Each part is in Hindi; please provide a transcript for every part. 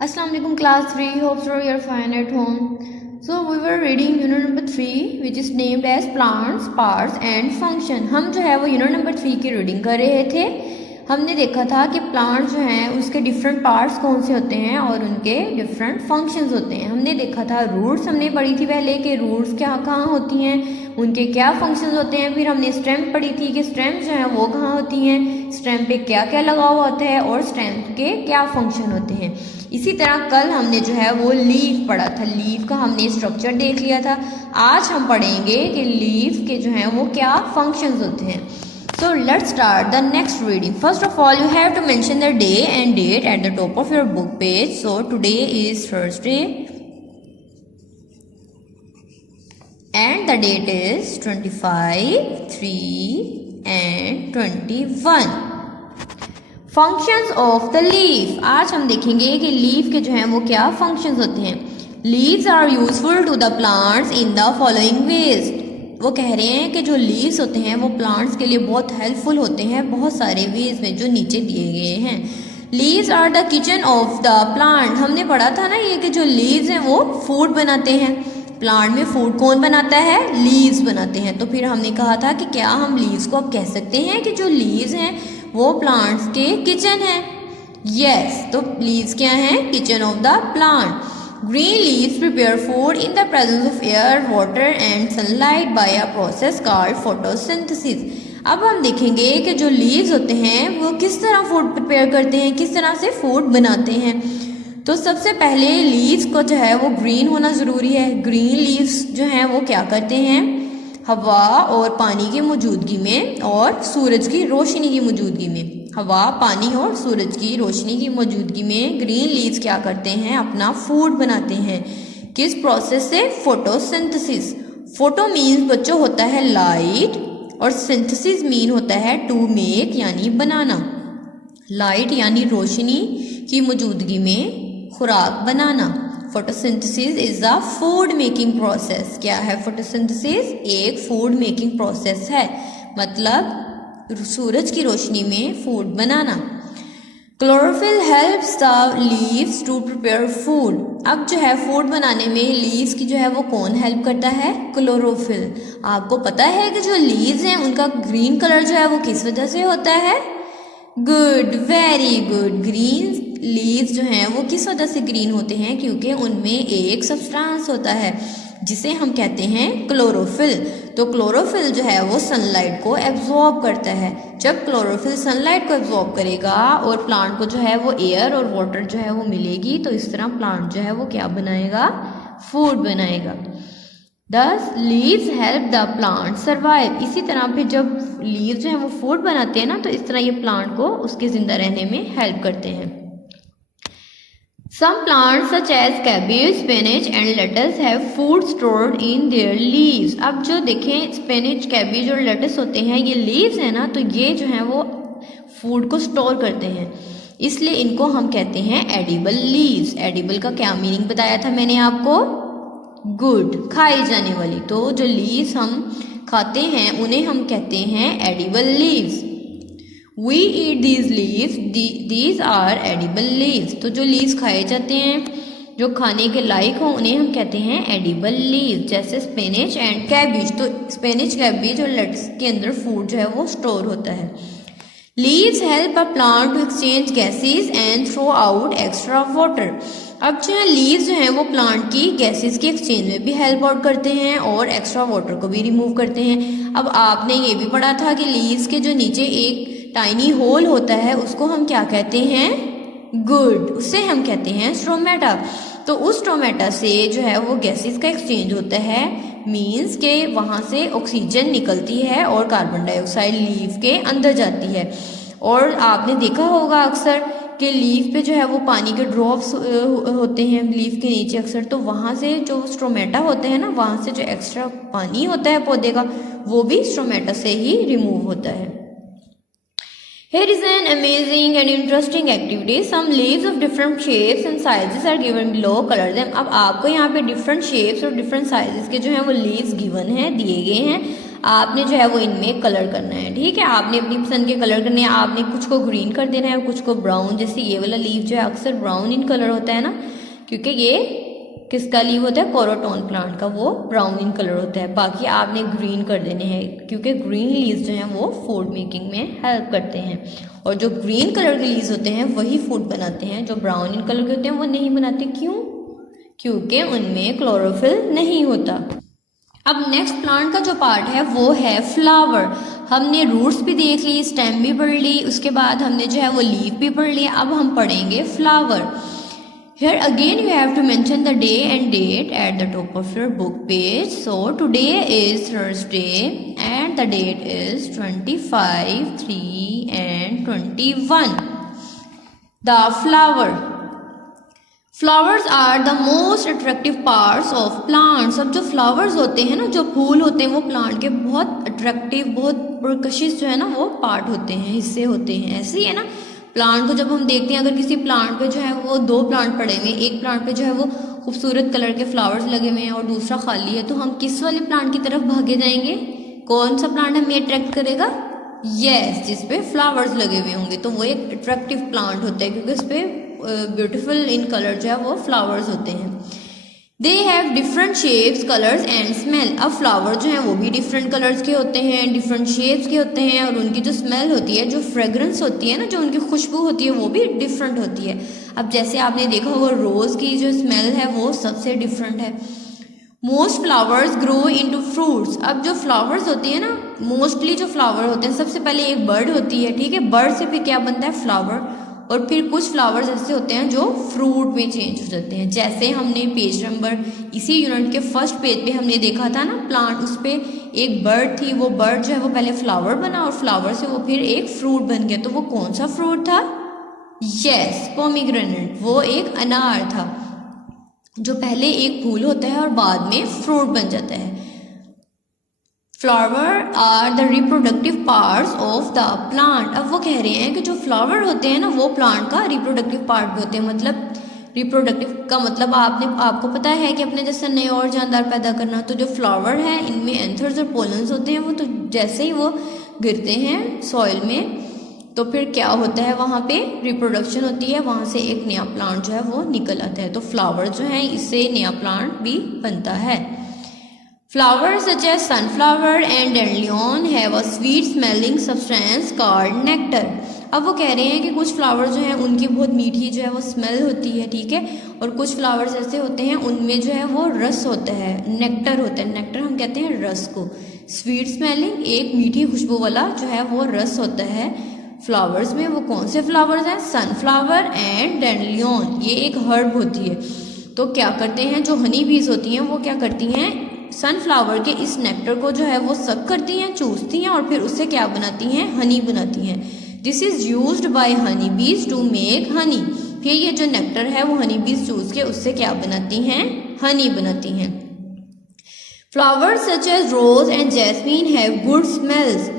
Assalamu alaikum class 3. Hope so you're fine at home. So we were reading unit number 3 which is named as plants, parts and function. हम जो है वो unit number 3 की रीडिंग कर रहे थे. हमने देखा था कि प्लांट जो हैं उसके डिफरेंट पार्ट्स कौन से होते हैं और उनके डिफरेंट फंक्शंस होते हैं. हमने देखा था रूट्स हमने पढ़ी थी पहले कि रूट्स क्या कहाँ होती हैं, उनके क्या फंक्शंस होते हैं. फिर हमने स्टेम पढ़ी थी कि स्टेम जो है वो कहाँ होती हैं, स्टेम पे क्या क्या लगा हुआ होता है और स्टेम के क्या फंक्शन होते हैं. इसी तरह कल हमने जो है वो लीफ पढ़ा था. लीफ का हमने स्ट्रक्चर देख लिया था. आज हम पढ़ेंगे कि लीफ के जो हैं वो क्या फंक्शंस होते हैं. So let's start the next reading. First of all, you have to mention the day and date at the top of your book page. So today is Thursday and the date is 25, 3 and 21. Functions of the leaf. आज हम देखेंगे कि लीफ के जो हैं वो क्या फंक्शंस होते हैं. Leaves are useful to the plants in the following ways. वो कह रहे हैं कि जो लीव्स होते हैं वो प्लांट्स के लिए बहुत हेल्पफुल होते हैं बहुत सारे वेज में जो नीचे दिए गए हैं. Leaves are the kitchen of the plant. हमने पढ़ा था ना ये कि जो लीव्स हैं वो फूड बनाते हैं. प्लांट में फूड कौन बनाता है, लीव्स बनाते हैं. तो फिर हमने कहा था कि क्या हम लीव्स को अब कह सकते हैं कि जो लीव्स हैं वो प्लांट्स के किचन है. यस, तो लीव्स क्या हैं, kitchen of the plant. Green leaves prepare food in the presence of air, water and sunlight by a process called photosynthesis. अब हम देखेंगे कि जो लीव्स होते हैं वो किस तरह फूड प्रिपेयर करते हैं, किस तरह से फूड बनाते हैं. तो सबसे पहले लीव्स को जो है वो ग्रीन होना ज़रूरी है. ग्रीन लीव्स जो हैं वो क्या करते हैं, हवा और पानी की मौजूदगी में और सूरज की रोशनी की मौजूदगी में, हवा पानी और सूरज की रोशनी की मौजूदगी में ग्रीन लीव्स क्या करते हैं, अपना फूड बनाते हैं. किस प्रोसेस से, फोटोसिंथेसिस. फोटो मीन्स बच्चों होता है लाइट और सिंथेसिस मीन होता है टू मेक यानी बनाना. लाइट यानी रोशनी की मौजूदगी में खुराक बनाना. Photosynthesis is the food making process. क्या है फोटोसिंथेसिस, एक फूड मेकिंग प्रोसेस है, मतलब सूरज की रोशनी में फूड बनाना. Chlorophyll helps the leaves to prepare food. अब जो है फूड बनाने में लीव्स की जो है वो कौन हेल्प करता है, क्लोरोफिल. आपको पता है कि जो लीव्स हैं उनका ग्रीन कलर जो है वो किस वजह से होता है, good, very good. Green leaves जो हैं वो किस वजह से ग्रीन होते हैं, क्योंकि उनमें एक सब्सटेंस होता है जिसे हम कहते हैं क्लोरोफिल. तो क्लोरोफिल जो है वो सनलाइट को एब्जॉर्ब करता है. जब क्लोरोफिल सनलाइट को एब्जॉर्ब करेगा और प्लांट को जो है वो एयर और वाटर जो है वो मिलेगी, तो इस तरह प्लांट जो है वो क्या बनाएगा, फूड बनाएगा. Thus leaves help the plant survive. इसी तरह फिर जब लीव्स जो है वो फूड बनाते हैं ना, तो इस तरह ये प्लांट को उसके जिंदा रहने में हेल्प करते हैं. Some plants such as cabbage, spinach and lettuce have food stored in their leaves. अब जो देखें स्पिनच, कैबेज और लेटस होते हैं, ये लीव्स है ना, तो ये जो है वो फूड को स्टोर करते हैं, इसलिए इनको हम कहते हैं एडिबल लीव्स. एडिबल का क्या मीनिंग बताया था मैंने आपको, गुड, खाई जाने वाली. तो जो लीव्स हम खाते हैं उन्हें हम कहते हैं edible leaves. We eat these leaves. These are edible leaves. तो जो लीव्स खाए जाते हैं, जो खाने के लायक हो, उन्हें हम कहते हैं एडिबल लीव्स. जैसे स्पिनच एंड कैबेज. तो स्पिनच, कैबेज और लेट्स के अंदर फूड जो है वो स्टोर होता है. Leaves help a plant to exchange gases and throw out extra water. अब जो है लीव्स जो हैं वो प्लांट की गैसेस के एक्सचेंज में भी हेल्प आउट करते हैं और एक्स्ट्रा वाटर को भी रिमूव करते हैं. अब आपने ये भी पढ़ा था कि लीव्स के जो नीचे एक टाइनी होल होता है उसको हम क्या कहते हैं, गुड, उससे हम कहते हैं स्ट्रोमेटा. तो उस स्ट्रोमेटा से जो है वो गैसेस का एक्सचेंज होता है, मीन्स के वहाँ से ऑक्सीजन निकलती है और कार्बन डाइऑक्साइड लीव के अंदर जाती है. और आपने देखा होगा अक्सर कि लीफ पे जो है वो पानी के ड्रॉप्स होते हैं लीफ के नीचे अक्सर, तो वहाँ से जो स्ट्रोमेटा होते हैं ना, वहाँ से जो एक्स्ट्रा पानी होता है पौधे का, वो भी स्ट्रोमेटा से ही रिमूव होता है. Here is an amazing and interesting activity. Some leaves of different shapes and sizes are given below. Color them. अब आपको यहाँ पे different shapes और different sizes के जो हैं वो leaves given हैं, दिए गए हैं. आपने जो है वो इनमें कलर करना है, ठीक है। आपने अपनी पसंद के कलर करने हैं। आपने कुछ को ग्रीन कर देना है और कुछ को ब्राउन। जैसे ये वाला लीफ जो है अक्सर ब्राउन इन कलर होता है ना, क्योंकि ये किसका लीव होता है, कोरोटोन प्लांट का, वो ब्राउन इन कलर होता है। बाकी आपने ग्रीन कर देने हैं, क्योंकि ग्रीन लीव्स जो हैं वो फूड मेकिंग में हेल्प करते हैं। और जो ग्रीन कलर के लीव्स होते हैं वही फूड बनाते हैं, जो ब्राउन इन कलर के होते हैं वो नहीं बनाते। क्यों? क्योंकि उनमें क्लोरोफिल नहीं होता। अब नेक्स्ट प्लांट का जो पार्ट है वो है फ्लावर। हमने रूट्स भी देख ली, स्टेम भी पढ़ ली, उसके बाद हमने जो है वो लीफ भी पढ़ लिया। अब हम पढ़ेंगे flower. Here again you have to mention the day and date at the top of your book page. So today is Thursday and the date is 25, 3 and 21. The flower. Flowers are the most attractive parts of plants. अब जो flowers होते हैं ना, जो फूल होते हैं, वो प्लांट के बहुत अट्रैक्टिव, बहुत प्रकशिश जो है ना वो पार्ट होते हैं, हिस्से होते हैं। ऐसे ही है ना, प्लांट को जब हम देखते हैं, अगर किसी प्लांट पे जो है वो दो प्लांट पड़े हुए हैं, एक प्लांट पे जो है वो खूबसूरत कलर के फ्लावर्स लगे हुए हैं और दूसरा खाली है, तो हम किस वाले प्लांट की तरफ भागे जाएंगे? कौन सा प्लांट हमें अट्रैक्ट करेगा? यस, जिस पे फ्लावर्स लगे हुए होंगे, तो वो एक अट्रैक्टिव प्लांट होता है, क्योंकि उस पर ब्यूटीफुल इन कलर जो है वो फ्लावर्स होते हैं। They have different shapes, colours and smell. अब फ्लावर जो हैं वो भी डिफरेंट कलर्स के होते हैं, डिफरेंट शेप्स के होते हैं, और उनकी जो स्मेल होती है, जो फ्रेग्रेंस होती है ना, जो उनकी खुशबू होती है, वो भी डिफरेंट होती है। अब जैसे आपने देखा होगा, रोज़ की जो स्मेल है वो सबसे डिफरेंट है। Most flowers grow into fruits. अब जो फ्लावर्स होती है ना, मोस्टली जो फ्लावर होते हैं, सबसे पहले एक बर्ड होती है, ठीक है, बर्ड से फिर क्या बनता है? फ्लावर। और फिर कुछ फ्लावर्स ऐसे होते हैं जो फ्रूट में चेंज हो जाते हैं। जैसे हमने पेज नंबर इसी यूनिट के फर्स्ट पेज पे हमने देखा था ना प्लांट, उस पर एक बर्ड थी, वो बर्ड जो है वो पहले फ्लावर बना और फ्लावर से वो फिर एक फ्रूट बन गया। तो वो कौन सा फ्रूट था? Yes, pomegranate. वो एक अनार था, जो पहले एक फूल होता है और बाद में फ्रूट बन जाता है। Flower are the reproductive parts of the plant. अब वो कह रहे हैं कि जो फ्लावर होते हैं ना वो प्लांट का रिप्रोडक्टिव पार्ट होते हैं। मतलब रिप्रोडक्टिव का मतलब आपको पता है कि अपने जैसे नए और जानदार पैदा करना। तो जो फ्लावर है इनमें एंथर्स और पोलन्स होते हैं, वो तो जैसे ही वो गिरते हैं सॉइल में तो फिर क्या होता है, वहाँ पे रिप्रोडक्शन होती है, वहाँ से एक नया प्लांट जो है वो निकल आता है। तो फ्लावर जो है इससे नया प्लांट भी बनता है। Flowers such as sunflower and dandelion have a sweet smelling substance called nectar. अब वो कह रहे हैं कि कुछ फ्लावर जो हैं उनकी बहुत मीठी जो है वो स्मेल होती है, ठीक है, और कुछ फ्लावर्स ऐसे होते हैं उनमें जो है वो रस होता है, नेक्टर होता है। नेक्टर हम कहते हैं रस को। स्वीट स्मेलिंग एक मीठी खुशबू वाला जो है वो रस होता है फ्लावर्स में। वो कौन से फ्लावर्स हैं? Sunflower and dandelion. ये एक हर्ब होती है। तो क्या करते हैं, जो हनी बीज होती हैं वो क्या करती हैं, सनफ्लावर के इस नेक्टर को जो है वो सक करती हैं, चूसती हैं और फिर उससे क्या बनाती हैं? हनी बनाती हैं। This is used by Honey बीज टू मेक हनी। फिर ये जो नेक्टर है वो हनी बीज चूस के उससे क्या बनाती हैं? हनी बनाती हैं। Flowers such as rose and jasmine have good smells.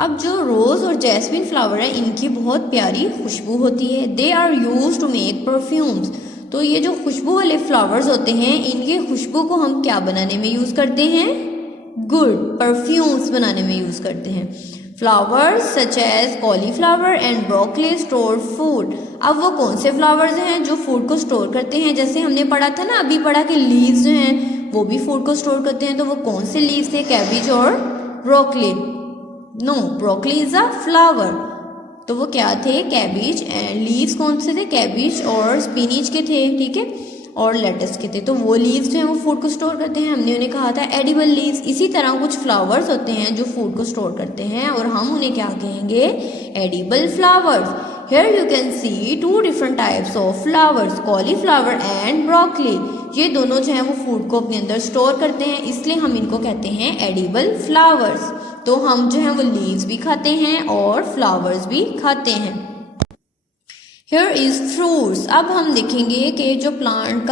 अब जो रोज और जैस्मीन फ्लावर है इनकी बहुत प्यारी खुशबू होती है। They are used to make perfumes. तो ये जो खुशबू वाले फ्लावर्स होते हैं इनके खुशबू को हम क्या बनाने में यूज करते हैं? गुड, परफ्यूम्स बनाने में यूज करते हैं। Flowers such as cauliflower and broccoli store food. अब वो कौन से फ्लावर्स हैं जो फूड को स्टोर करते हैं? जैसे हमने पढ़ा था ना, अभी पढ़ा कि लीव्स जो हैं वो भी फूड को स्टोर करते हैं। तो वो कौन से लीव्स थे? कैबिज और broccoli. No, broccoli is a flower. तो वो क्या थे? कैबिज। एंड लीव्स कौन से थे? कैबिज और स्पिनिच के थे, ठीक है, और लेटस के थे। तो वो लीव्स जो हैं वो फूड को स्टोर करते हैं। हमने उन्हें कहा था एडिबल लीव्स। इसी तरह कुछ फ्लावर्स होते हैं जो फूड को स्टोर करते हैं और हम उन्हें क्या कहेंगे? Edible flowers. Here you can see two different types of flowers, cauliflower and broccoli. ये दोनों जो हैं वो फूड को अपने अंदर स्टोर करते हैं, इसलिए हम इनको कहते हैं एडिबल फ्लावर्स। तो हम जो है वो लीव्स भी खाते हैं और फ्लावर्स भी खाते हैं। Here is fruits। अब हम देखेंगे कि जो प्लांट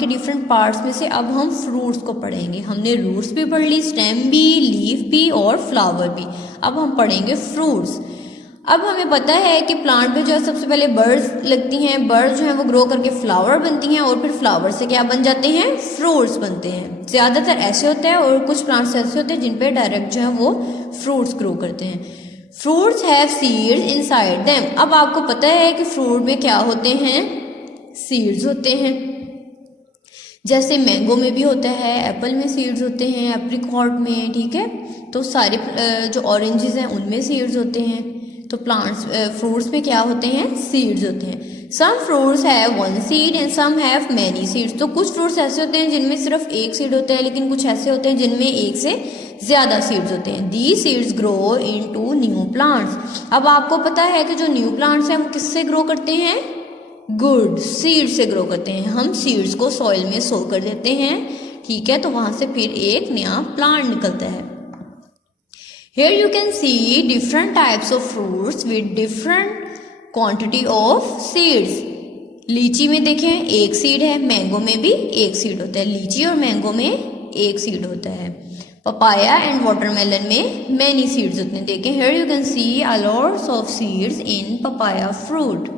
के डिफरेंट पार्ट्स में से अब हम फ्रूट्स को पढ़ेंगे। हमने रूट्स भी पढ़ ली, स्टेम भी, लीफ भी और फ्लावर भी। अब हम पढ़ेंगे फ्रूट्स। अब हमें पता है कि प्लांट पे जो है सबसे पहले बर्ड्स लगती हैं, बर्ड्स जो है वो ग्रो करके फ्लावर बनती हैं और फिर फ्लावर से क्या बन जाते हैं, फ्रूट्स बनते हैं। ज़्यादातर ऐसे होता है और कुछ प्लांट्स ऐसे होते हैं जिन पे डायरेक्ट जो है वो फ्रूट्स ग्रो करते हैं। Fruits have seeds inside them. अब आपको पता है कि फ्रूट में क्या होते हैं, सीड्स होते हैं। जैसे मैंगो में भी होता है, एप्पल में सीड्स होते हैं, एप्रिकॉट में, ठीक है। तो सारे जो ऑरेंजेस हैं उनमें सीड्स होते हैं। तो प्लांट्स फ्रूट्स में क्या होते हैं, सीड्स होते हैं। Some fruits have one seed and some have many seeds. तो कुछ फ्रूट्स ऐसे होते हैं जिनमें सिर्फ एक सीड होता है, लेकिन कुछ ऐसे होते हैं जिनमें एक से ज्यादा सीड्स होते हैं। These seeds grow into new plants. अब आपको पता है कि जो न्यू प्लांट्स हैं वो किससे ग्रो करते हैं, गुड सीड से ग्रो करते हैं। हम सीड्स को सॉइल में सो कर देते हैं, ठीक है, तो वहां से फिर एक नया प्लांट निकलता है। Here you can see different types of fruits with different quantity of seeds. लीची में देखें एक सीड है, मैंगो में भी एक सीड होता है। लीची और मैंगो में एक सीड होता है। पपाया एंड वाटरमेलन में मैनी सीड्स होते हैं। देखें here you can see a lots of seeds in papaya fruit.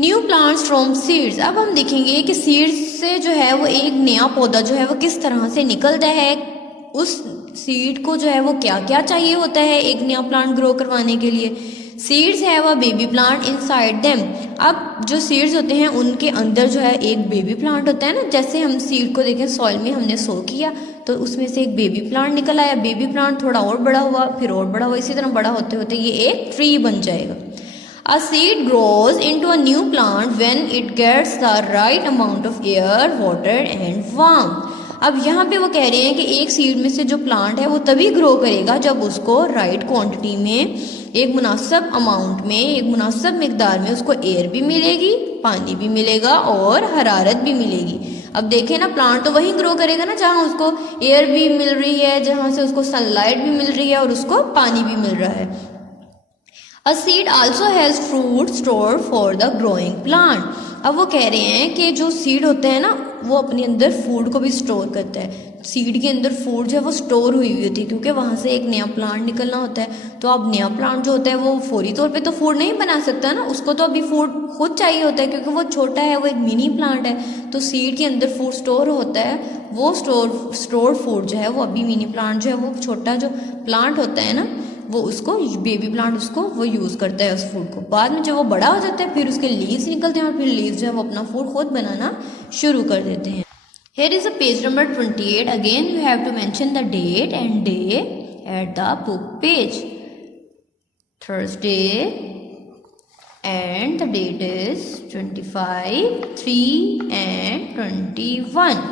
New plants from seeds. अब हम देखेंगे कि सीड्स से जो है वो एक नया पौधा जो है वो किस तरह से निकलता है। उस सीड को जो है वो क्या क्या चाहिए होता है एक नया प्लांट ग्रो करवाने के लिए। Seeds have a baby plant inside them. अब जो सीड्स होते हैं उनके अंदर जो है एक बेबी प्लांट होता है ना। जैसे हम सीड को देखें, सॉइल में हमने सो किया तो उसमें से एक बेबी प्लांट निकल आया। बेबी प्लांट थोड़ा और बड़ा हुआ, फिर और बड़ा हुआ, इसी तरह बड़ा होते होते ये एक ट्री बन जाएगा। A seed grows into a new plant when it gets the right amount of air, water and warmth. अब यहाँ पे वो कह रहे हैं कि एक सीड में से जो प्लांट है वो तभी ग्रो करेगा जब उसको राइट क्वांटिटी में, एक मुनासिब अमाउंट में, एक मुनासिब मिकदार में उसको एयर भी मिलेगी, पानी भी मिलेगा और हरारत भी मिलेगी। अब देखें ना, प्लांट तो वहीं ग्रो करेगा ना जहाँ उसको एयर भी मिल रही है, जहाँ से उसको सनलाइट भी मिल रही है और उसको पानी भी मिल रहा है। A seed also has fruit stored for the growing plant. अब वो कह रहे हैं कि जो सीड होता है ना वो अपने अंदर फूड को भी स्टोर करता है। सीड के अंदर फूड जो है वो स्टोर हुई होती है क्योंकि वहाँ से एक नया प्लांट निकलना होता है। तो अब नया प्लांट जो होता है वो फौरी तौर पे तो फूड नहीं बना सकता ना, उसको तो अभी फूड खुद चाहिए होता है क्योंकि वो छोटा है, वो एक मिनी प्लांट है। तो सीड के अंदर फूड स्टोर होता है, वो स्टोर्ड फूड जो है वो अभी मिनी प्लांट जो है वो छोटा जो प्लांट होता है ना वो उसको बेबी प्लांट उसको वो यूज़ करता है उस फूड को। बाद में जब वो बड़ा हो जाता है फिर उसके लीव्स निकलते हैं और फिर लीव्स जो है वो अपना फूड खुद बनाना शुरू कर देते हैं। Here is a page number 28. Again you have to mention the date and day at the book page. Thursday and the date is 25, 3 and 21.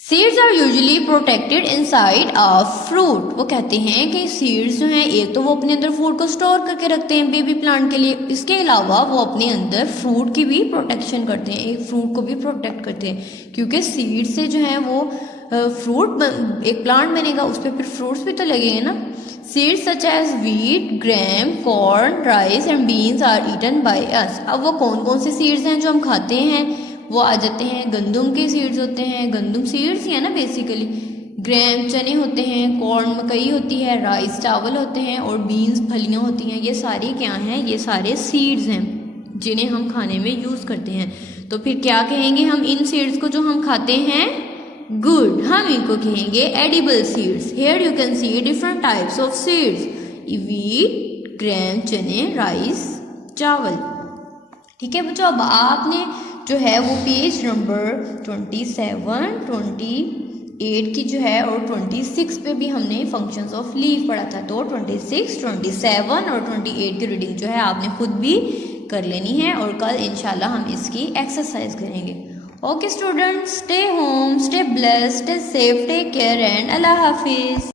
Seeds are usually protected inside a fruit. वो कहते हैं कि सीड्स जो हैं एक तो वो अपने अंदर फूड को स्टोर करके रखते हैं बेबी प्लांट के लिए, इसके अलावा वो अपने अंदर फ्रूट की भी प्रोटेक्शन करते हैं, एक फ्रूट को भी प्रोटेक्ट करते हैं क्योंकि सीड से जो है वो एक प्लांट बनेगा, उस पर फिर फ्रूट्स भी तो लगेंगे ना। Seeds such as wheat, gram, corn, rice and beans are eaten by us. अब वो कौन कौन से सीड्स हैं जो हम खाते हैं, वो आ जाते हैं गंदम के सीड्स होते हैं, गंदम सीड्स ही है ना बेसिकली। ग्राम चने होते हैं, कॉर्न मकई होती है, राइस चावल होते हैं और बीन्स फलियां होती हैं। ये सारे क्या हैं, ये सारे सीड्स हैं जिन्हें हम खाने में यूज़ करते हैं। तो फिर क्या कहेंगे हम इन सीड्स को जो हम खाते हैं, गुड, हम इनको कहेंगे edible seeds. Here you can see different types of seeds, wheat, gram चने, राइस चावल। ठीक है बच्चों, अब आपने जो है वो पेज नंबर 27, 28 की जो है और 26 पे भी हमने फंक्शंस ऑफ लीव पढ़ा था। तो 26, 27 और 28 की रीडिंग जो है आपने खुद भी कर लेनी है और कल इंशाल्लाह हम इसकी एक्सरसाइज करेंगे। Okay students, stay home, stay blessed, stay safe, take care and अल्लाह हाफिज।